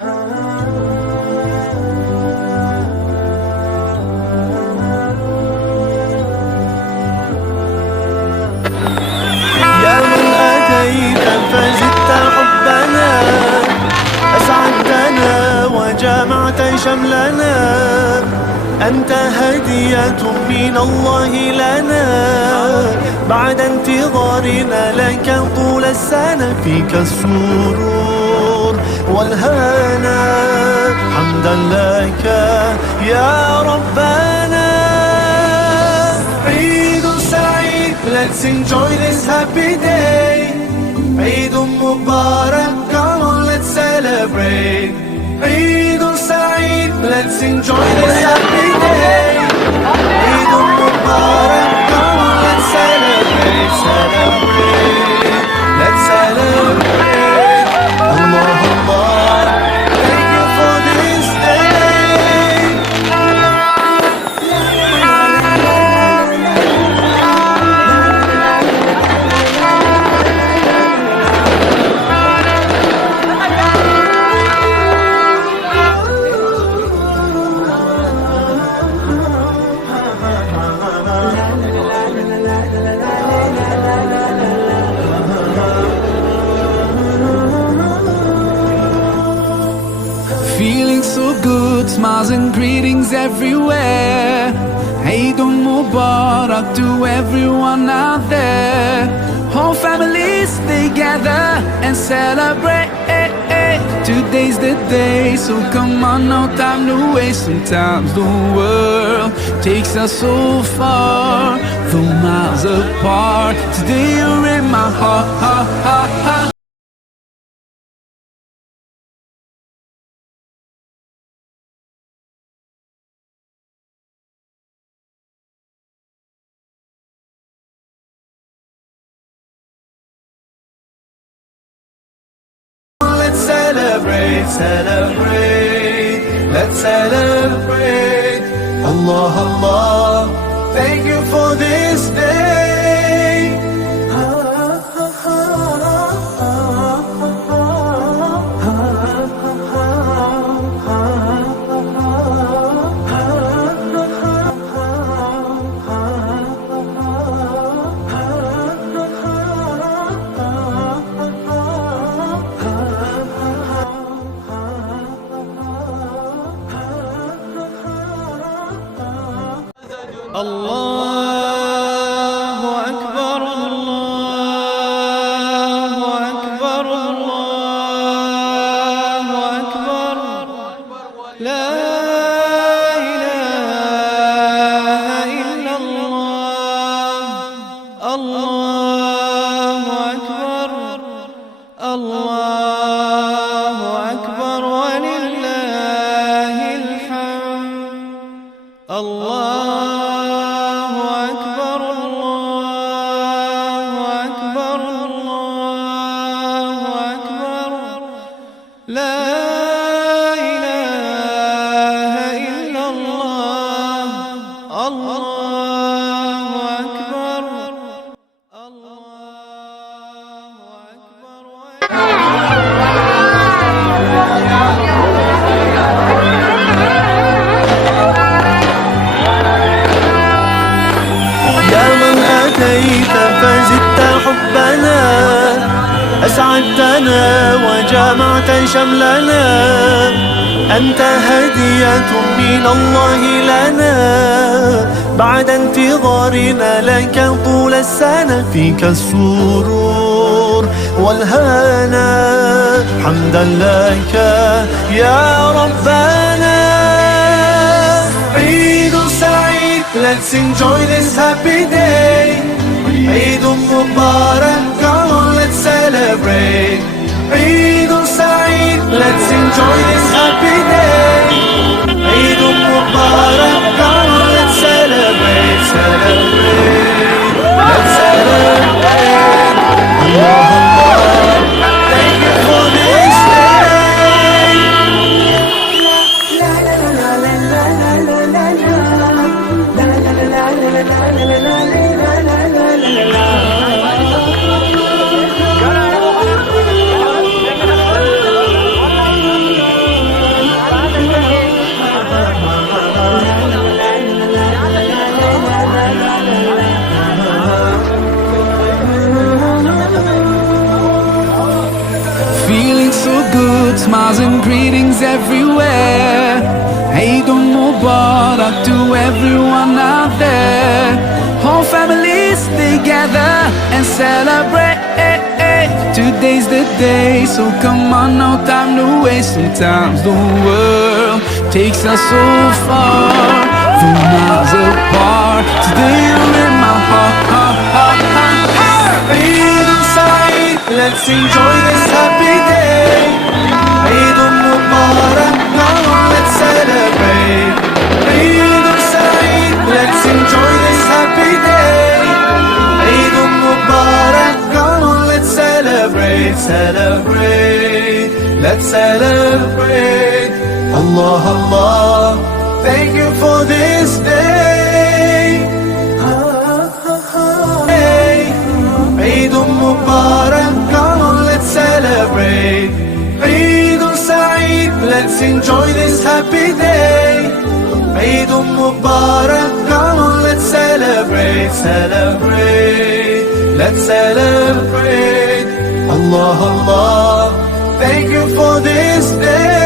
يا من أتيت فزدت حبنا، أسعدتنا وجمعت شملنا، أنت هدية من الله لنا، بعد انتظارنا لك طول السنة، فيك السرور والهنا، حمدا لك يا ربنا. عيد سعيد، let's enjoy this happy day. عيد مبارك, come on let's celebrate. عيد سعيد, let's enjoy this happy day. عيد مبارك, come on let's celebrate, celebrate, let's celebrate. Allah Allah, thank you for this day. Feeling so good, smiles and greetings everywhere. Eid Mubarak to everyone out there. Whole families they gather and celebrate. Today's the day, so come on, no time to waste. Sometimes the world takes us so far, though miles apart. Today you're in my heart. Let's celebrate, celebrate, let's celebrate. Allah Allah, thank you for this day. الله أكبر, الله أكبر, الله أكبر, لا إله إلا الله. الله أكبر, الله أكبر ولله الحمد. الله لا إله إلا الله. الله أكبر, الله أكبر. يا من أتيت فزدت حبنا، أسعدتنا وجمعت شملنا، أنت هدية من الله لنا، بعد انتظارنا لك طول السنة، فيك السرور والهنا، حمدا لك يا ربنا. عيد سعيد, let's enjoy this happy day. عيد مبارك, come on let's celebrate. عيد سعيد, let's enjoy this happy day. عيد مبارك, come on let's celebrate, celebrate, let's celebrate. Allah Allah, thank you for this day. so good, smiles and greetings everywhere. Eid Mubarak to everyone out there. Whole families together and celebrate. Today's the day, so come on, no time to waste. Sometimes the world takes us so far, from miles apart. Today you're in my heart. Eid Saeed, let's enjoy this happy day. Eid Mubarak, come on, let's celebrate. Eid Saeed, let's enjoy this happy day. Eid Mubarak, come on, let's celebrate, celebrate, let's celebrate. Allah, Allah, thank you for this day. Eid Mubarak, come on, let's celebrate. Eid Saeed, let's enjoy this happy day. Eid Mubarak, come on, let's celebrate, celebrate, let's celebrate. Allah, Allah, thank you for this day.